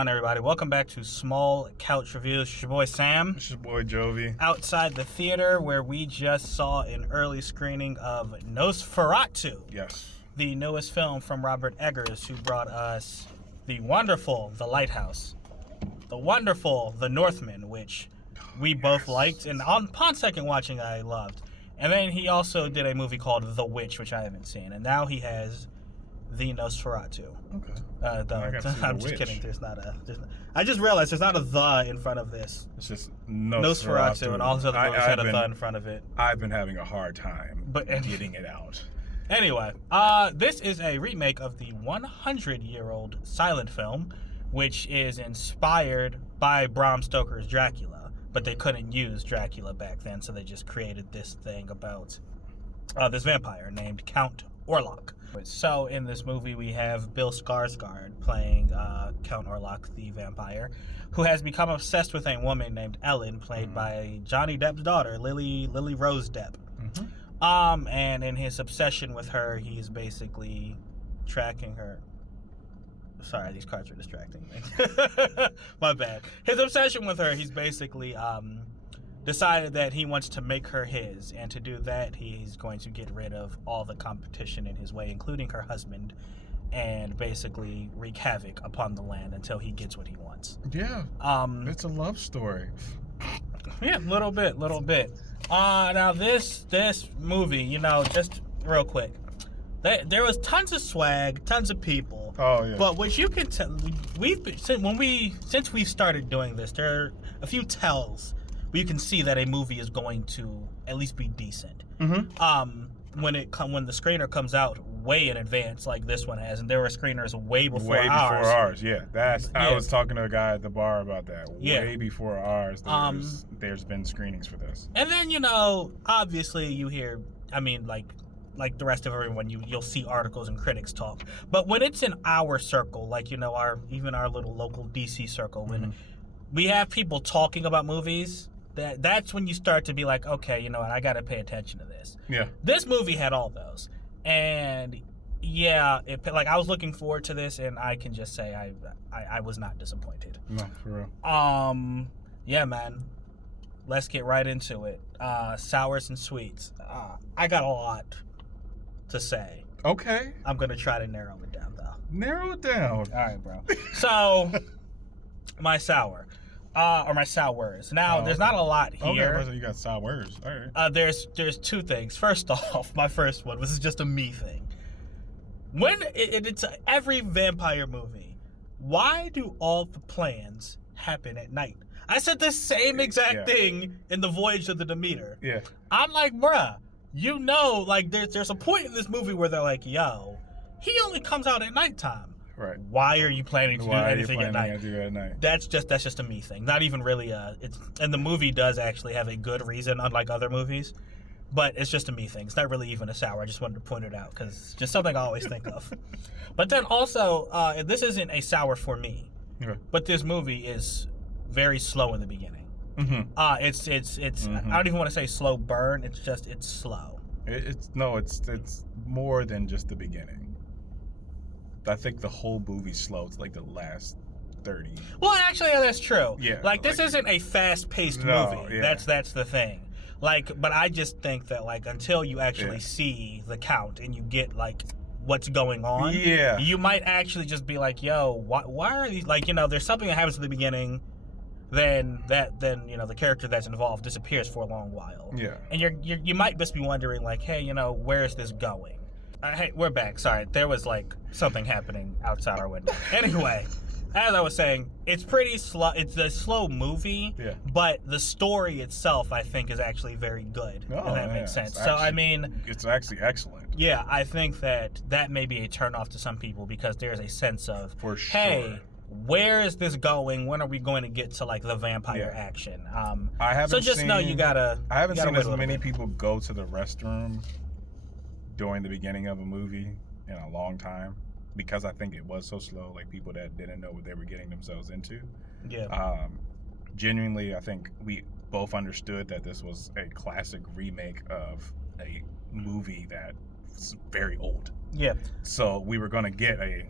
on, everybody? Welcome back to Small Couch Reviews. It's your boy Sam. It's your boy Jovi. Outside the theater, where we just saw an early screening of Nosferatu. Yes. The newest film from Robert Eggers, who brought us the wonderful The Lighthouse, the wonderful The Northman, which we both liked, and upon second watching, I loved. And then he also did a movie called The Witch, which I haven't seen, and now he has the Nosferatu. Okay. I'm just kidding. There's not a. I just realized there's not a "the" in front of this. It's just Nosferatu, and all his other movies had a "the" in front of it. I've been having a hard time getting it out. Anyway, this is a remake of the 100-year-old silent film, which is inspired by Bram Stoker's Dracula, but they couldn't use Dracula back then, so they just created this thing about this vampire named Count Orlok. So in this movie, we have Bill Skarsgård playing Count Orlok, the vampire, who has become obsessed with a woman named Ellen, played by Johnny Depp's daughter, Lily Rose Depp. Mm-hmm. And in his obsession with her, he's basically tracking her. Sorry, these cards are distracting me. My bad. His obsession with her, he's basically decided that he wants to make her his, and to do that, he's going to get rid of all the competition in his way, including her husband, and basically wreak havoc upon the land until he gets what he wants. Yeah. It's a love story. Yeah, little bit. Now this movie, just real quick, there was tons of swag, tons of people. Oh yeah. But what you can tell, since we've started doing this, there are a few tells. You can see that a movie is going to at least be decent. Mm-hmm. When the screener comes out way in advance, like this one has, and there were screeners way before ours. Yeah, I was talking to a guy at the bar about that. Yeah. Way before ours, there's been screenings for this. And then obviously you hear, like the rest of everyone, you'll see articles and critics talk. But when it's in our circle, like our little local DC circle, when we have people talking about movies, that's when you start to be like, okay, you know what, I got to pay attention to this. Yeah. This movie had all those. And yeah, I was looking forward to this, and I can just say I was not disappointed. No, for real. Yeah, man. Let's get right into it. Sours and sweets. I got a lot to say. Okay. I'm going to try to narrow it down, though. Narrow it down. All right, bro. So, my sour. Or my sours. Now, there's not a lot here. Okay, so you got sours. All right. There's two things. First off, my first one, this is just a me thing. When it's every vampire movie, why do all the plans happen at night? I said the same exact thing in The Voyage of the Demeter. Yeah. I'm like, bruh, there's a point in this movie where they're like, yo, he only comes out at nighttime. Right. Why are you planning to do anything at night? That's just a me thing. Not even really and the movie does actually have a good reason, unlike other movies, but it's just a me thing. It's not really even a sour. I just wanted to point it out because it's just something I always think of. But then also, this isn't a sour for me. Okay. But this movie is very slow in the beginning. Mm-hmm. It's I don't even want to say slow burn. It's slow. It's more than just the beginning. I think the whole movie's slow. It's like the last 30. Well, actually, yeah, that's true. Yeah. This isn't a fast-paced movie. Yeah. That's the thing. But I just think that until you actually see the Count and you get what's going on, you might actually just be like, yo, why are these there's something that happens at the beginning, then the character that's involved disappears for a long while. Yeah. And you might just be wondering hey, where is this going? Hey, we're back. Sorry, there was something happening outside our window. Anyway, as I was saying, it's pretty slow. It's a slow movie, but the story itself, I think, is actually very good. If that makes sense. It's actually excellent. Yeah, I think that may be a turnoff to some people because there's a sense of, hey, where is this going? When are we going to get to the vampire action? I haven't seen as many bit. People go to the restroom during the beginning of a movie in a long time because I think it was so slow, people that didn't know what they were getting themselves into. Yeah. Genuinely, I think we both understood that this was a classic remake of a movie that's very old. Yeah. So we were going to get a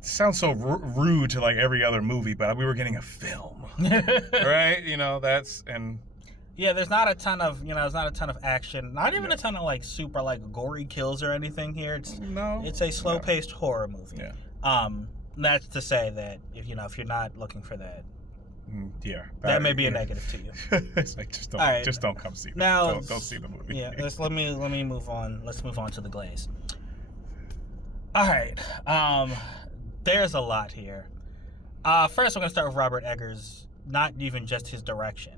sounds so rude to like every other movie, but we were getting a film, right? You know, yeah, there's not a ton of action, not even a ton of like super like gory kills or anything here. It's a slow paced horror movie. Yeah. That's to say that if you're not looking for that, that may be a negative to you. It's like just don't come see it. Now, don't see the movie. Yeah, let me move on. Let's move on to the glaze. All right. There's a lot here. First, I'm gonna start with Robert Eggers. Not even just his direction.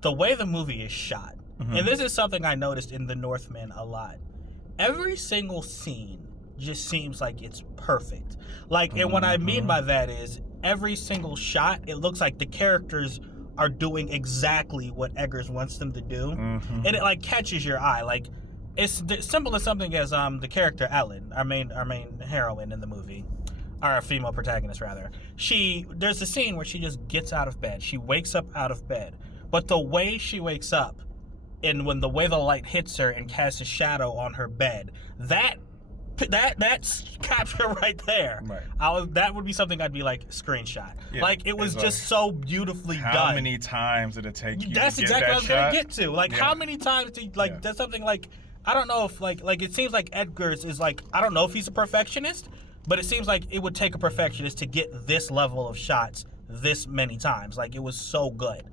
The way the movie is shot, and this is something I noticed in The Northman a lot. Every single scene just seems like it's perfect. Like, and what I mean by that is every single shot, it looks like the characters are doing exactly what Eggers wants them to do, and it like catches your eye. Like, it's simple as something as the character Ellen, our main heroine in the movie. Our female protagonist, rather. There's a scene where she just gets out of bed. She wakes up out of bed. But the way she wakes up, and when the way the light hits her and casts a shadow on her bed, that's capture right there. Right. That would be something I'd be like, screenshot. Yeah, like, it was just so beautifully done. How many times did it take you That's to get exactly that what I was shot? going to get to. Like, how many times did, like, that's something like, I don't know if, like it seems like Eggers is like, I don't know if he's a perfectionist, but it seems like it would take a perfectionist to get this level of shots this many times. Like, it was so good.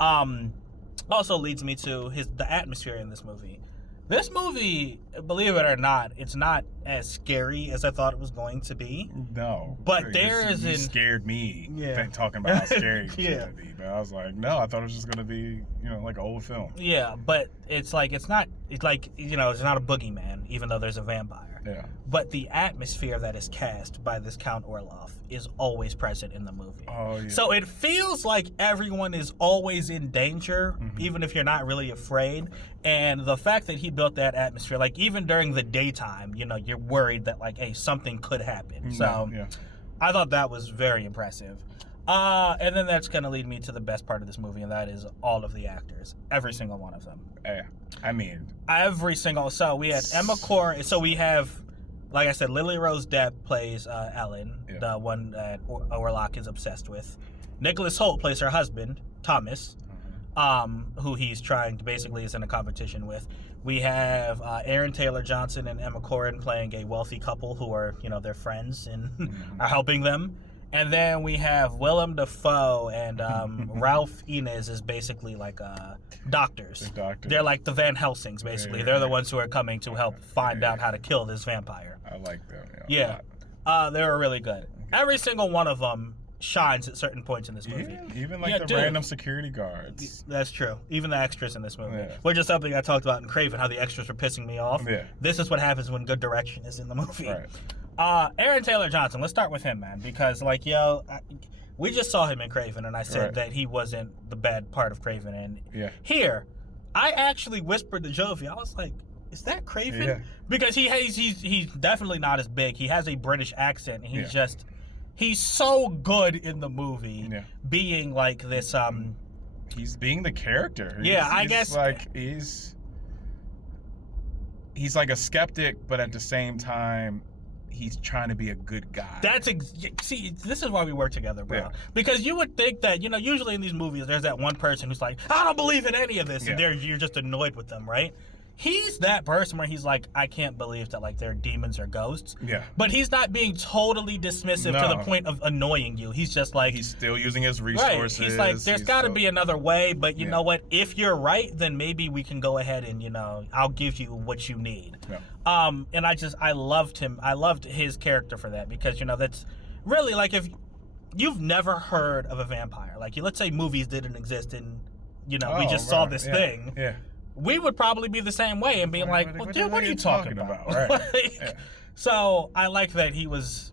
Also leads me to the atmosphere in this movie. This movie, believe it or not, it's not as scary as I thought it was going to be. No. But you scared me talking about how scary it was going to be. But I was like, no, I thought it was just going to be, like an old film. Yeah, but it's like, it's not a boogeyman, even though there's a vampire. Yeah. But the atmosphere that is cast by this Count Orloff is always present in the movie. Oh, yeah. So it feels like everyone is always in danger, even if you're not really afraid. And the fact that he built that atmosphere, like even during the daytime, you're worried that like, hey, something could happen. So I thought that was very impressive. And then that's going to lead me to the best part of this movie, and that is all of the actors. Every single one of them. So we had Emma Corrin. So we have, like I said, Lily Rose Depp plays Ellen, the one that Orlock is obsessed with. Nicholas Hoult plays her husband, Thomas, who he's trying to basically is in a competition with. We have Aaron Taylor Johnson and Emma Corrin playing a wealthy couple who are, they're friends and are helping them. And then we have Willem Dafoe and Ralph Inez is basically like doctors. They're like the Van Helsings, basically. They're the ones who are coming to help find out how to kill this vampire. I like them. Yeah. They were really good. Every single one of them shines at certain points in this movie. Yeah, even like the random security guards. That's true. Even the extras in this movie. Which is something I talked about in Craven, how the extras were pissing me off. Yeah. This is what happens when good direction is in the movie. Right. Aaron Taylor Johnson, let's start with him, man, because we just saw him in Craven, and I said that he wasn't the bad part of Craven, and here, I actually whispered to Jovi, I was like, is that Craven? Yeah. Because he's definitely not as big. He has a British accent, and he's so good in the movie, being like this. He's being the character. I guess like he's like a skeptic, but at the same time, he's trying to be a good guy. See, this is why we work together, bro. Yeah. Because you would think that, usually in these movies, there's that one person who's like, I don't believe in any of this, and you're just annoyed with them, right? He's that person where he's like, I can't believe that like they're demons or ghosts. Yeah. But he's not being totally dismissive to the point of annoying you. He's just like, he's still using his resources. Right. He's like, there's got to be another way, but you know what? If you're right, then maybe we can go ahead and I'll give you what you need. Yeah. And I loved him. I loved his character for that because that's really like if you've never heard of a vampire, like let's say movies didn't exist and we just saw this thing. Yeah. We would probably be the same way and being like, well, dude, what are you talking about? Right. So I like that he was,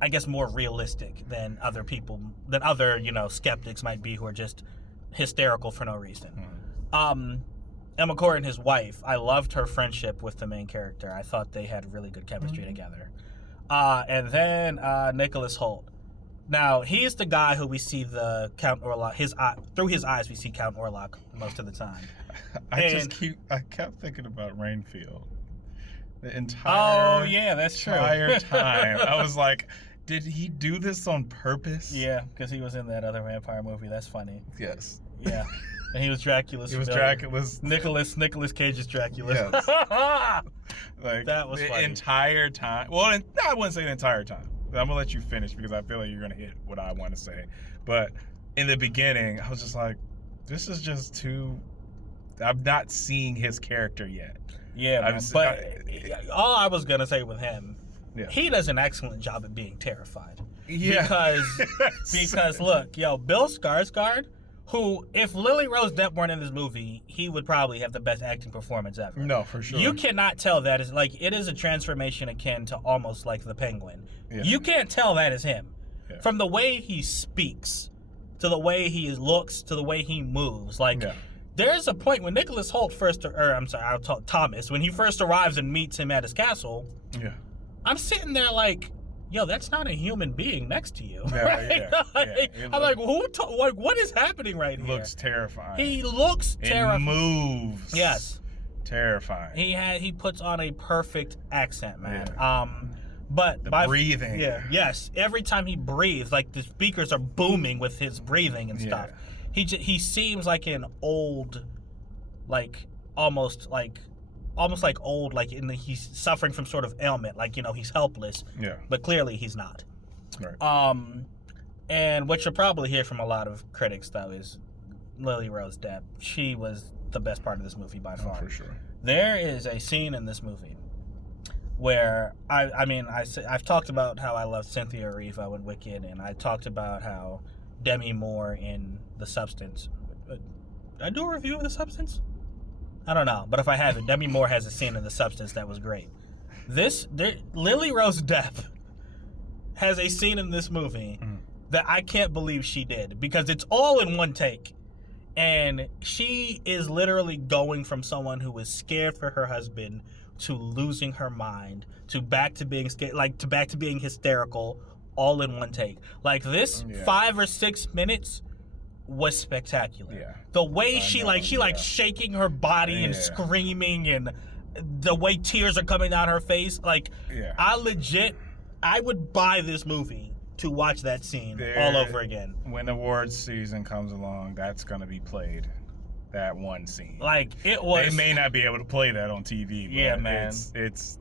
I guess, more realistic than other people, than other, skeptics might be who are just hysterical for no reason. Emma Corrin, his wife, I loved her friendship with the main character. I thought they had really good chemistry together. And then Nicholas Hoult. Now, he's the guy who we see the Count Orlock, through his eyes we see Count Orlock most of the time. I kept thinking about Rainfield. The entire. Oh yeah, that's true. Entire time, I was like, did he do this on purpose? Yeah, because he was in that other vampire movie. That's funny. Yes. Yeah, and he was Dracula's. He was Dracula's. Nicolas Cage's Dracula. Yes. Like that was the funny. Entire time. Well, I wouldn't say the entire time. I'm gonna let you finish because I feel like you're gonna hit what I want to say. But in the beginning, I was just like, this is just too. I'm not seeing his character yet. Yeah, man, all I was gonna say with him, he does an excellent job at being terrified. Yeah, because look, Bill Skarsgård, who if Lily Rose Depp weren't in this movie, he would probably have the best acting performance ever. No, for sure. You cannot tell that is like it is a transformation akin to almost like the Penguin. Yeah. You can't tell that is him, from the way he speaks, to the way he looks, to the way he moves. Like. Yeah. There's a point when Nicholas Hoult Thomas, when he first arrives and meets him at his castle. Yeah. I'm sitting there like, yo, that's not a human being next to you. Yeah, right? I'm like, what is happening right here? Looks terrifying. He looks terrifying. Moves. Yes. Terrifying. He puts on a perfect accent, man. Yeah. But the breathing. Yeah. Yes. Every time he breathes, like the speakers are booming with his breathing and stuff. He seems like an old, like almost like old, like he's suffering from sort of ailment, like he's helpless. Yeah. But clearly he's not. Right. And what you'll probably hear from a lot of critics though is Lily Rose Depp. She was the best part of this movie by far. For sure. There is a scene in this movie where I've talked about how I love Cynthia Erivo in Wicked, and I talked about how Demi Moore in The Substance. Did I do a review of The Substance? I don't know, but if I haven't, Demi Moore has a scene in The Substance that was great. Lily Rose Depp has a scene in this movie that I can't believe she did, because it's all in one take. And she is literally going from someone who is scared for her husband to losing her mind to back to being scared, like to back to being hysterical, all in one take. Like this 5 or 6 minutes was spectacular. Yeah. The way she shaking her body and screaming, and the way tears are coming down her face. Like I would buy this movie to watch that scene all over again. When awards season comes along, that's gonna be played. That one scene. Like it was. They may not be able to play that on TV. But yeah, man. It's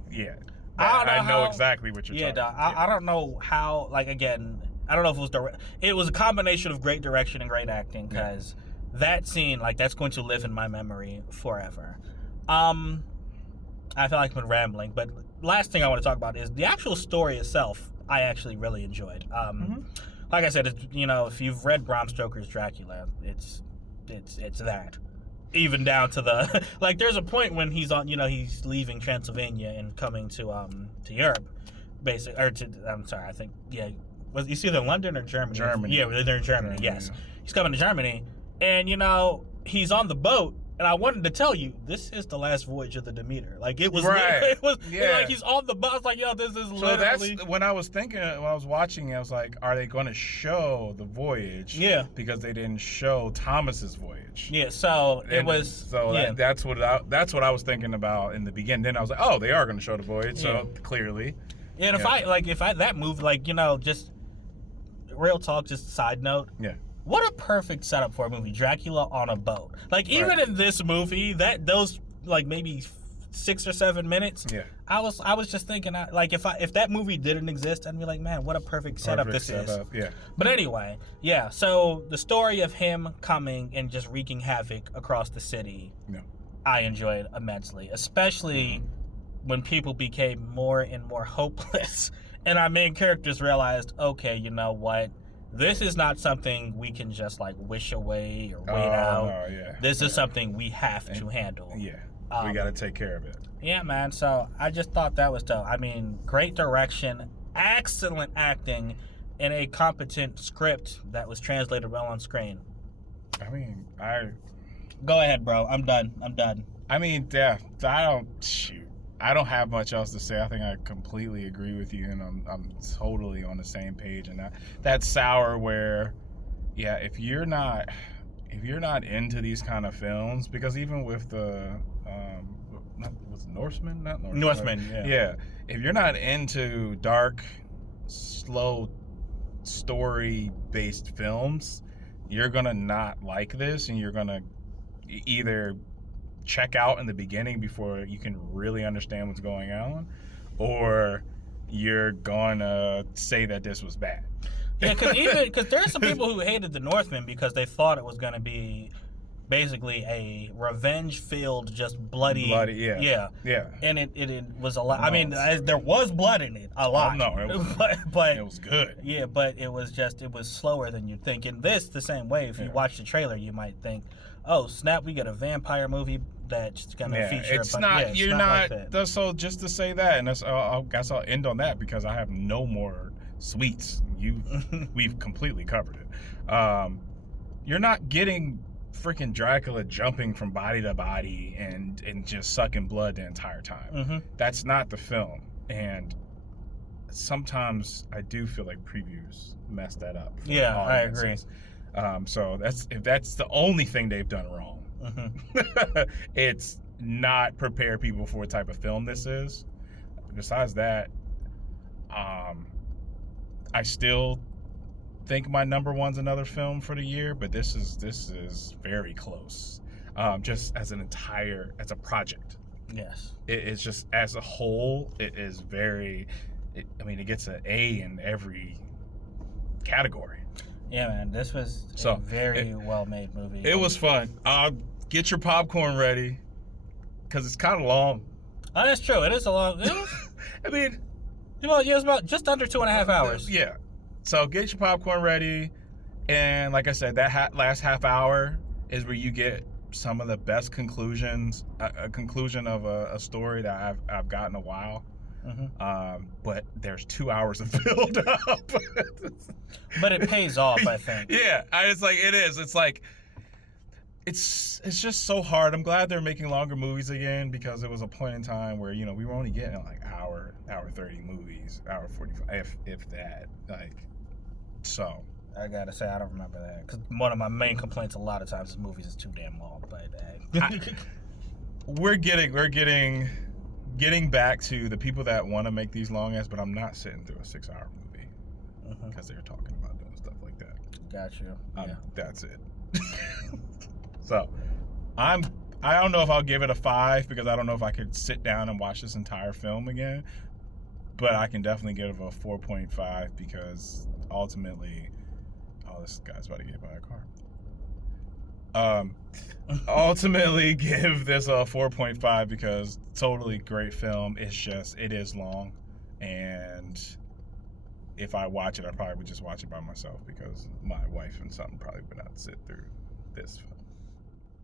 I know exactly what you're talking about. I don't know how. Like again, I don't know if it was It was a combination of great direction and great acting, because that scene, like, that's going to live in my memory forever. I feel like I've been rambling, but last thing I want to talk about is the actual story itself. I actually really enjoyed. Like I said, if you've read Bram Stoker's Dracula, it's that. Even down to the like, there's a point when he's on, he's leaving Transylvania and coming to Europe, basically, or to I think was he's either London or Germany. They're in Germany. Yes, he's coming to Germany, and he's on the boat. And I wanted to tell you, this is the last voyage of the Demeter. Like it was, like he's on the boat. I was like, yo, this is literally. So that's when I was thinking, when I was watching, I was like, are they going to show the voyage? Yeah. Because they didn't show Thomas's voyage. Yeah. So it was. So that's what I was thinking about in the beginning. Then I was like, oh, they are going to show the voyage. So clearly. Yeah, and if I that movie, like, just real talk, just side note. Yeah. What a perfect setup for a movie, Dracula on a boat. Like, even in this movie, those like maybe 6 or 7 minutes, I was just thinking, like, if that movie didn't exist, I'd be like, man, what a perfect setup this is. Yeah. But anyway, so the story of him coming and just wreaking havoc across the city, I enjoyed immensely, especially when people became more and more hopeless, and our main characters realized, okay, you know what? This is not something we can just like wish away or wait out. No, this is something we have to handle. Yeah, we got to take care of it. Yeah, man. So I just thought that was dope. I mean, great direction, excellent acting, and a competent script that was translated well on screen. I mean, Go ahead, bro. I'm done. I mean, I don't have much else to say. I think I completely agree with you, and I'm totally on the same page. And that's sour where, if you're not into these kind of films, because even with the was it Norseman? Not Norseman. Northman, yeah. Yeah. If you're not into dark, slow, story-based films, you're gonna not like this, and you're gonna either check out in the beginning before you can really understand what's going on, or you're gonna say that this was bad. Yeah, because there are some people who hated The Northman because they thought it was going to be basically a revenge-filled, just bloody. Yeah. And it was a lot. I mean, there was blood in it, a lot. Oh, no, it was, but it was good. Yeah, but it was slower than you'd think. And this, the same way, if you watch the trailer, you might think, oh, snap, we get a vampire movie that's going to feature it's not. it's you're not. Like that. So just to say that, and that's, I guess I'll end on that because I have no more sweets. We've completely covered it. You're not getting freaking Dracula jumping from body to body and just sucking blood the entire time. Mm-hmm. That's not the film. And sometimes I do feel like previews mess that up. Yeah, I agree. So if that's the only thing they've done wrong, it's not prepare people for what type of film this is. Besides that, I still think my number one's another film for the year, but this is very close. Just as a project. Yes. It's just as a whole, it is very. It gets an A in every category. Yeah, man, this was a very well-made movie. It was fun. Get your popcorn ready, because it's kind of long. Oh, that's true. It is a long. I mean. Well, yeah, it's about just under 2.5 hours. Yeah. So get your popcorn ready. And like I said, that last half hour is where you get some of the best conclusions, a conclusion of a story that I've gotten a while. Mm-hmm. But there's 2 hours of build up. But it pays off, I think. Yeah. It is. It's like, it's just so hard. I'm glad they're making longer movies again, because it was a point in time where, we were only getting like hour 30 movies, hour 45, if that. So. I gotta say, I don't remember that, because one of my main complaints a lot of times is movies is too damn long. But we're getting back to the people that want to make these long ass, but I'm not sitting through a 6-hour movie because they're talking about doing stuff like that. Got you. Yeah. That's it. So, I don't know if I'll give it a 5, because I don't know if I could sit down and watch this entire film again. But I can definitely give it a 4.5, because ultimately, this guy's about to get hit by a car. Ultimately, give this a 4.5 because totally great film. It's just, it is long, and if I watch it, I probably would just watch it by myself, because my wife and son probably would not sit through this film.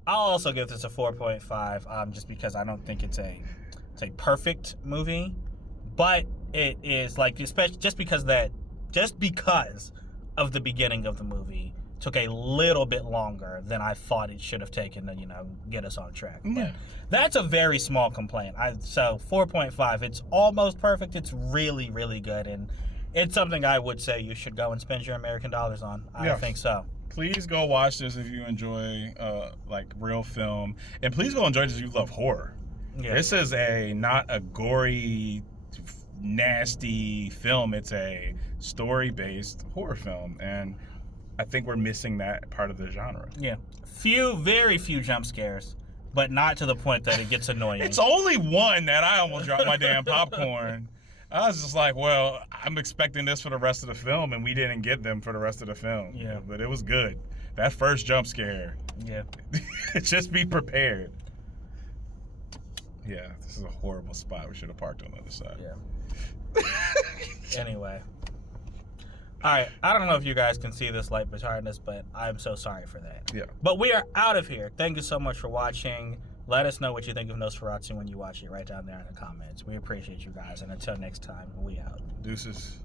I'll also give this a 4.5, just because I don't think it's a perfect movie, but it is like, especially just because of the beginning of the movie took a little bit longer than I thought it should have taken to get us on track. Yeah. But that's a very small complaint. So 4.5. It's almost perfect. It's really, really good, and it's something I would say you should go and spend your American dollars on. I think so. Please go watch this if you enjoy real film, and please go enjoy this if you love horror. Yeah. This is not a gory, nasty film. It's a story-based horror film, and I think we're missing that part of the genre. Yeah, very few jump scares, but not to the point that it gets annoying. It's only one that I almost dropped my damn popcorn. I was just like, well, I'm expecting this for the rest of the film, and we didn't get them for the rest of the film. Yeah. But it was good. That first jump scare. Yeah. Just be prepared. Yeah, this is a horrible spot. We should have parked on the other side. Yeah. Anyway. All right. I don't know if you guys can see this light retardedness, but I'm so sorry for that. Yeah. But we are out of here. Thank you so much for watching. Let us know what you think of Nosferatu when you watch it right down there in the comments. We appreciate you guys. And until next time, we out. Deuces.